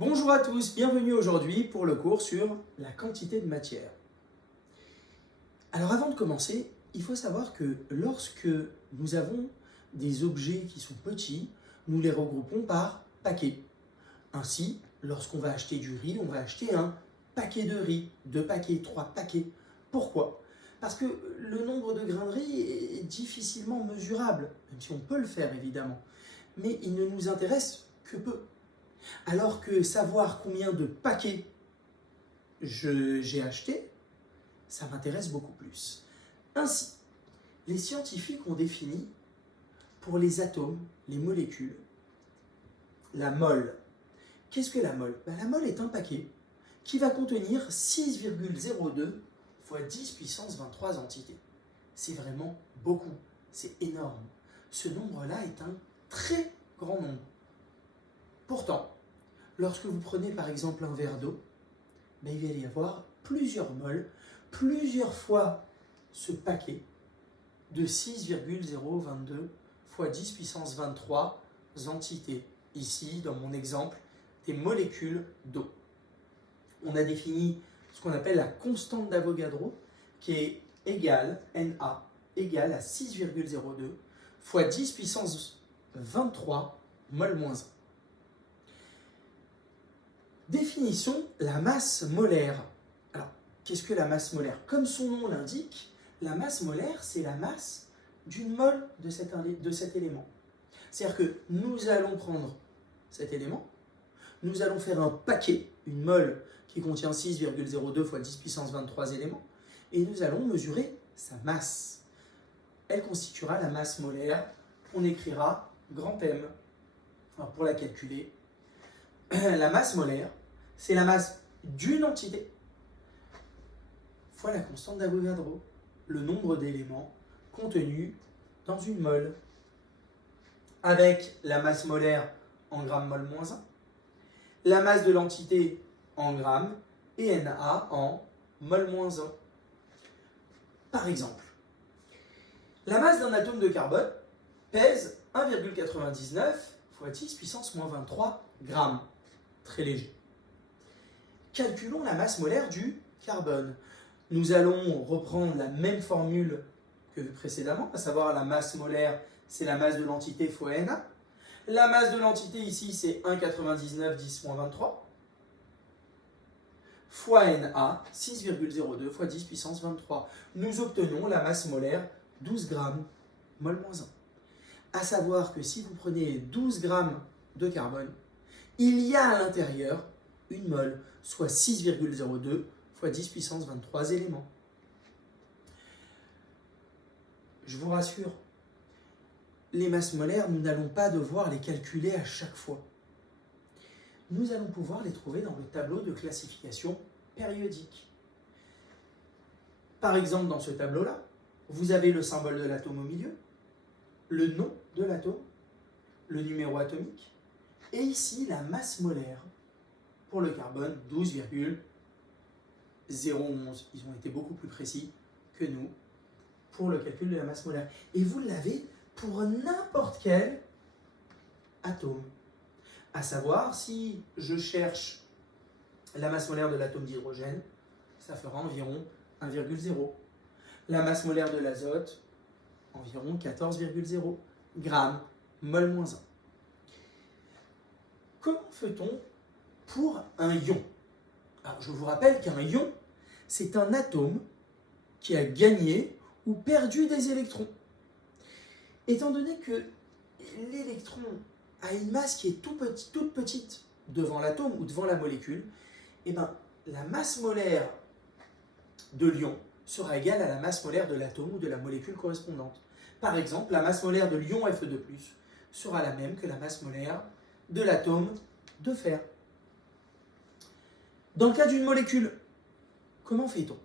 Bonjour à tous, bienvenue aujourd'hui pour le cours sur la quantité de matière. Alors avant de commencer, il faut savoir que lorsque nous avons des objets qui sont petits, nous les regroupons par paquets. Ainsi, lorsqu'on va acheter du riz, on va acheter un paquet de riz, 2 paquets, 3 paquets. Pourquoi? Parce que le nombre de grains de riz est difficilement mesurable, même si on peut le faire évidemment, mais il ne nous intéresse que peu. Alors que savoir combien de paquets j'ai acheté, ça m'intéresse beaucoup plus. Ainsi, les scientifiques ont défini pour les atomes, les molécules, la mole. Qu'est-ce que la mole? La mole est un paquet qui va contenir 6,02 fois 10 puissance 23 entités. C'est vraiment beaucoup, c'est énorme. Ce nombre-là est un très grand nombre. Pourtant, lorsque vous prenez par exemple un verre d'eau, il va y avoir plusieurs moles, plusieurs fois ce paquet de 6,022 fois 10 puissance 23 entités. Ici, dans mon exemple, des molécules d'eau. On a défini ce qu'on appelle la constante d'Avogadro, qui est égale, Na, égale à 6,02 fois 10 puissance 23 mol moins 1. Définissons la masse molaire. Alors, qu'est-ce que la masse molaire? Comme son nom l'indique, la masse molaire, c'est la masse d'une mole de cet élément. C'est-à-dire que nous allons prendre cet élément, nous allons faire un paquet, une mole qui contient 6,02 fois 10 puissance 23 éléments, et nous allons mesurer sa masse. Elle constituera la masse molaire. On écrira grand M. Alors, pour la calculer, la masse molaire, c'est la masse d'une entité fois la constante d'Avogadro, le nombre d'éléments contenus dans une mole, avec la masse molaire en grammes mol moins 1, la masse de l'entité en grammes et Na en mol moins 1. Par exemple, la masse d'un atome de carbone pèse 1,99 fois 10 puissance moins 23 grammes. Très léger. Calculons la masse molaire du carbone. Nous allons reprendre la même formule que précédemment, à savoir la masse molaire, c'est la masse de l'entité fois Na. La masse de l'entité ici, c'est 1,99 10 moins 23 fois Na, 6,02 fois 10 puissance 23. Nous obtenons la masse molaire 12 grammes mol moins 1. À savoir que si vous prenez 12 grammes de carbone, il y a à l'intérieur une mole, soit 6,02 fois 10 puissance 23 éléments. Je vous rassure, les masses molaires, nous n'allons pas devoir les calculer à chaque fois. Nous allons pouvoir les trouver dans le tableau de classification périodique. Par exemple, dans ce tableau-là, vous avez le symbole de l'atome au milieu, le nom de l'atome, le numéro atomique, et ici la masse molaire. Pour le carbone, 12,011. Ils ont été beaucoup plus précis que nous pour le calcul de la masse molaire. Et vous l'avez pour n'importe quel atome. À savoir, si je cherche la masse molaire de l'atome d'hydrogène, ça fera environ 1,0. La masse molaire de l'azote, environ 14,0 grammes mol moins 1. Comment fait-on pour un ion? Alors, je vous rappelle qu'un ion, c'est un atome qui a gagné ou perdu des électrons. Étant donné que l'électron a une masse qui est toute petite devant l'atome ou devant la molécule, la masse molaire de l'ion sera égale à la masse molaire de l'atome ou de la molécule correspondante. Par exemple, la masse molaire de l'ion Fe2+, sera la même que la masse molaire de l'atome de fer. Dans le cas d'une molécule, comment fait-on?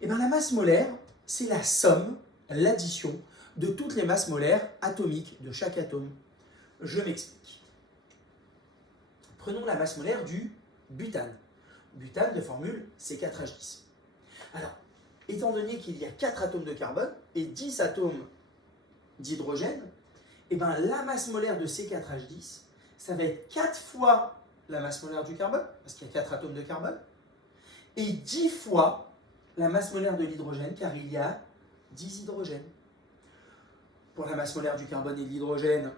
La masse molaire, c'est la somme, l'addition de toutes les masses molaires atomiques de chaque atome. Je m'explique. Prenons la masse molaire du butane. Butane de formule C4H10. Alors, étant donné qu'il y a 4 atomes de carbone et 10 atomes d'hydrogène, la masse molaire de C4H10, ça va être 4 fois la masse molaire du carbone, parce qu'il y a 4 atomes de carbone, et 10 fois la masse molaire de l'hydrogène, car il y a 10 hydrogènes. Pour la masse molaire du carbone et de l'hydrogène,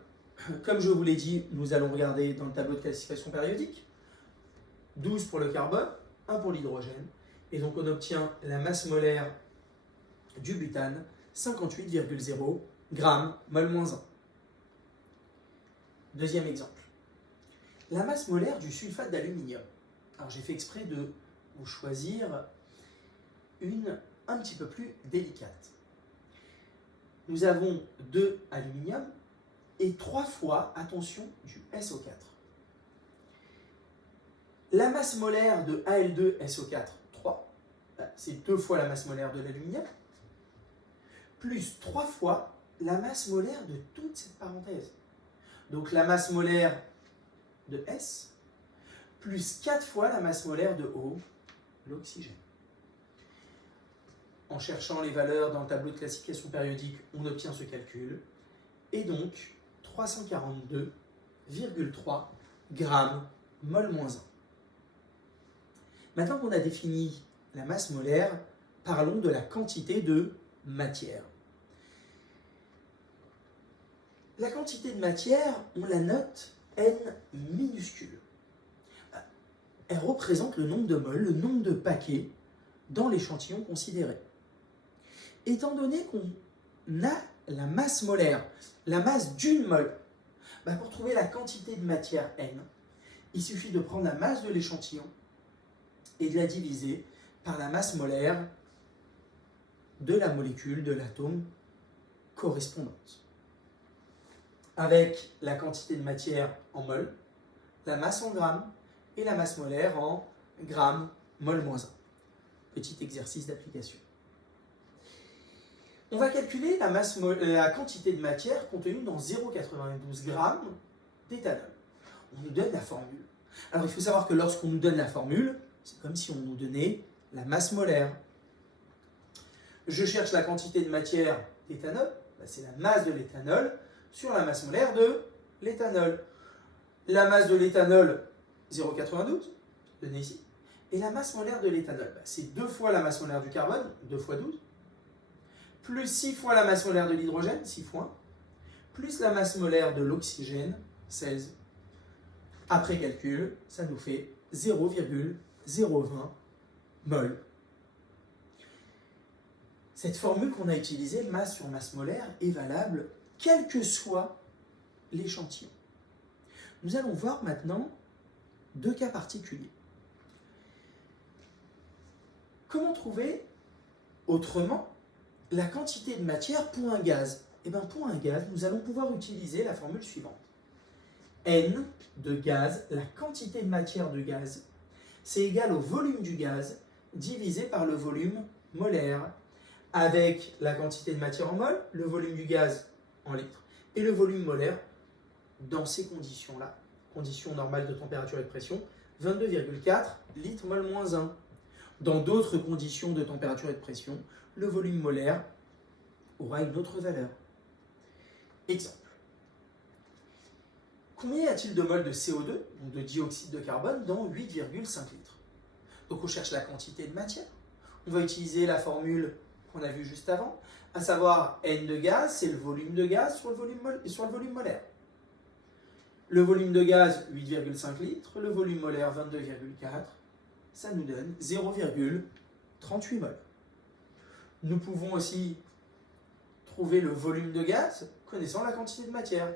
comme je vous l'ai dit, nous allons regarder dans le tableau de classification périodique. 12 pour le carbone, 1 pour l'hydrogène. Et donc on obtient la masse molaire du butane, 58,0 grammes mol moins 1. Deuxième exemple. La masse molaire du sulfate d'aluminium. Alors j'ai fait exprès de vous choisir une un petit peu plus délicate. Nous avons 2 aluminium et 3 fois, attention, du SO4. La masse molaire de Al2SO4, 3, c'est 2 fois la masse molaire de l'aluminium, plus 3 fois la masse molaire de toute cette parenthèse. Donc la masse molaire de S, plus 4 fois la masse molaire de O, l'oxygène. En cherchant les valeurs dans le tableau de classification périodique, on obtient ce calcul, et donc 342,3 grammes mol moins 1. Maintenant qu'on a défini la masse molaire, parlons de la quantité de matière. La quantité de matière, on la note N minuscule. Elle représente le nombre de moles, le nombre de paquets dans l'échantillon considéré. Étant donné qu'on a la masse molaire, la masse d'une mole, pour trouver la quantité de matière N, il suffit de prendre la masse de l'échantillon et de la diviser par la masse molaire de la molécule, de l'atome correspondante. Avec la quantité de matière en mol, la masse en grammes et la masse molaire en grammes mol moins 1. Petit exercice d'application. On va calculer la quantité de matière contenue dans 0,92 g d'éthanol. On nous donne la formule. Alors il faut savoir que lorsqu'on nous donne la formule, c'est comme si on nous donnait la masse molaire. Je cherche la quantité de matière d'éthanol, c'est la masse de l'éthanol sur la masse molaire de l'éthanol. La masse de l'éthanol, 0,92, donnée ici. Et la masse molaire de l'éthanol, c'est 2 fois la masse molaire du carbone, 2 fois 12, plus 6 fois la masse molaire de l'hydrogène, 6 fois, plus la masse molaire de l'oxygène, 16. Après calcul, ça nous fait 0,020 mol. Cette formule qu'on a utilisée, masse sur masse molaire, est valable quel que soit l'échantillon. Nous allons voir maintenant 2 cas particuliers. Comment trouver autrement la quantité de matière pour un gaz? Pour un gaz, nous allons pouvoir utiliser la formule suivante. N de gaz, la quantité de matière de gaz, c'est égal au volume du gaz divisé par le volume molaire, avec la quantité de matière en mol, le volume du gaz en litres, et le volume molaire dans ces conditions-là, conditions normales de température et de pression, 22,4 litres mol moins 1. Dans d'autres conditions de température et de pression, le volume molaire aura une autre valeur. Exemple. Combien y a-t-il de moles de CO2, donc de dioxyde de carbone, dans 8,5 litres? Donc on cherche la quantité de matière. On va utiliser la formule qu'on a vue juste avant, à savoir N de gaz, c'est le volume de gaz sur le volume molaire. Le volume de gaz, 8,5 litres, le volume molaire, 22,4, ça nous donne 0,38 mol. Nous pouvons aussi trouver le volume de gaz connaissant la quantité de matière.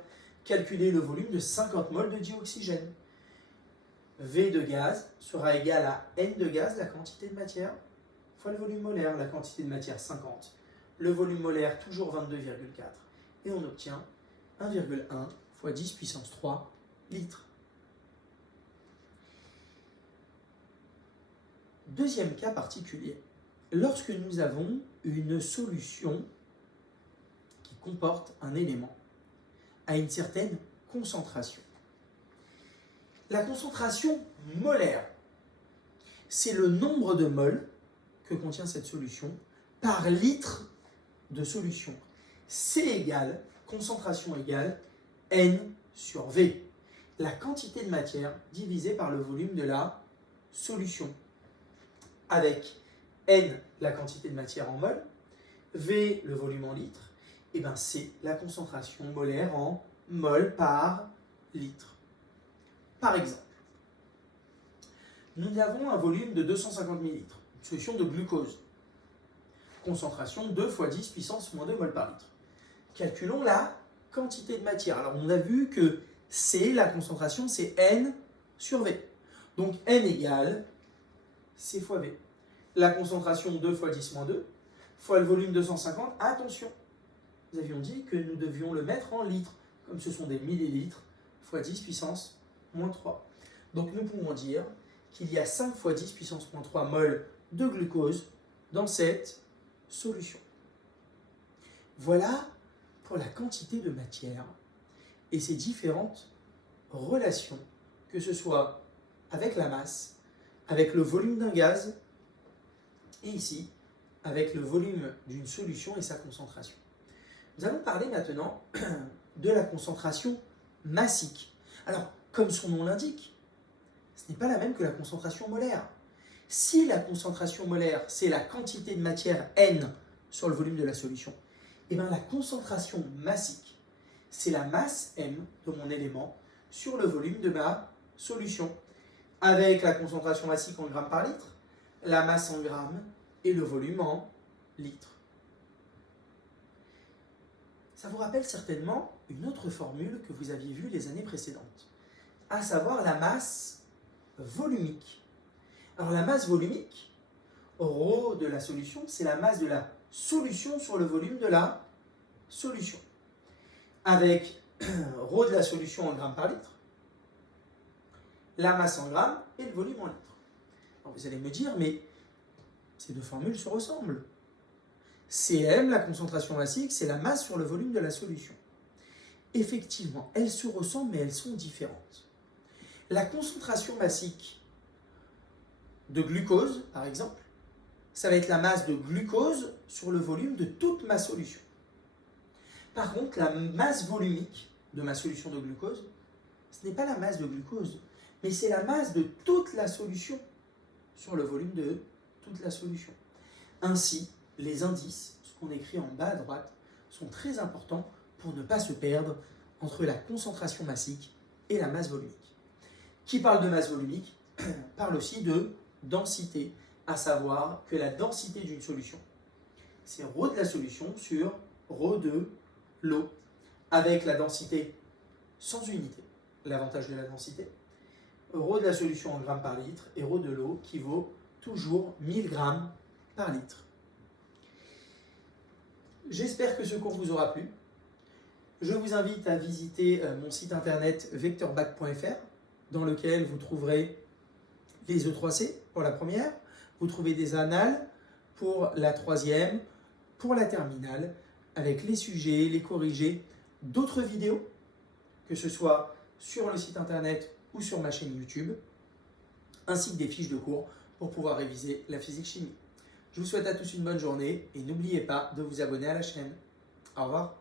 Calculer le volume de 50 mol de dioxygène. V de gaz sera égal à N de gaz, la quantité de matière, fois le volume molaire, la quantité de matière 50. Le volume molaire, toujours 22,4. Et on obtient 1,1 fois 10 puissance 3 litres. Deuxième cas particulier. Lorsque nous avons une solution qui comporte un élément à une certaine concentration. La concentration molaire, c'est le nombre de moles que contient cette solution par litre de solution. C égale, concentration égale N sur V. la quantité de matière divisée par le volume de la solution. Avec N, la quantité de matière en mol, V, le volume en litres, et bien C, la concentration molaire en mol par litre. Par exemple, nous avons un volume de 250 ml, une solution de glucose. Concentration 2 fois 10 puissance moins 2 mol par litre. Calculons la quantité de matière. Alors on a vu que C, la concentration, c'est N sur V. Donc N égale C fois V. La concentration 2 fois 10 moins 2 fois le volume 250. Attention, nous avions dit que nous devions le mettre en litres, comme ce sont des millilitres, fois 10 puissance moins 3. Donc nous pouvons dire qu'il y a 5 fois 10 puissance moins 3 mol de glucose dans cette solution. Voilà pour la quantité de matière et ses différentes relations, que ce soit avec la masse, avec le volume d'un gaz, et ici, avec le volume d'une solution et sa concentration. Nous allons parler maintenant de la concentration massique. Alors, comme son nom l'indique, ce n'est pas la même que la concentration molaire. Si la concentration molaire, c'est la quantité de matière N sur le volume de la solution, et bien la concentration massique, c'est la masse M de mon élément sur le volume de ma solution, avec la concentration massique en grammes par litre, la masse en grammes et le volume en litres. Ça vous rappelle certainement une autre formule que vous aviez vue les années précédentes, à savoir la masse volumique. Alors la masse volumique, ρ de la solution, c'est la masse de la solution sur le volume de la solution. Avec ρ de la solution en grammes par litre, la masse en grammes et le volume en litres. Alors vous allez me dire, mais ces deux formules se ressemblent. Cm, la concentration massique, c'est la masse sur le volume de la solution. Effectivement, elles se ressemblent, mais elles sont différentes. La concentration massique de glucose, par exemple, ça va être la masse de glucose sur le volume de toute ma solution. Par contre, la masse volumique de ma solution de glucose, ce n'est pas la masse de glucose, mais c'est la masse de toute la solution sur le volume de toute la solution. Ainsi, les indices, ce qu'on écrit en bas à droite, sont très importants pour ne pas se perdre entre la concentration massique et la masse volumique. Qui parle de masse volumique parle aussi de densité, à savoir que la densité d'une solution, c'est ρ de la solution sur ρ de l'eau, avec la densité sans unité, l'avantage de la densité, ρ de la solution en grammes par litre et ρ de l'eau qui vaut toujours 1000 grammes par litre. J'espère que ce cours vous aura plu. Je vous invite à visiter mon site internet vectorbac.fr dans lequel vous trouverez les E3C pour la première, vous trouvez des annales pour la troisième, pour la terminale, avec les sujets, les corrigés, d'autres vidéos, que ce soit sur le site internet ou sur ma chaîne YouTube, ainsi que des fiches de cours pour pouvoir réviser la physique-chimie. Je vous souhaite à tous une bonne journée et n'oubliez pas de vous abonner à la chaîne. Au revoir.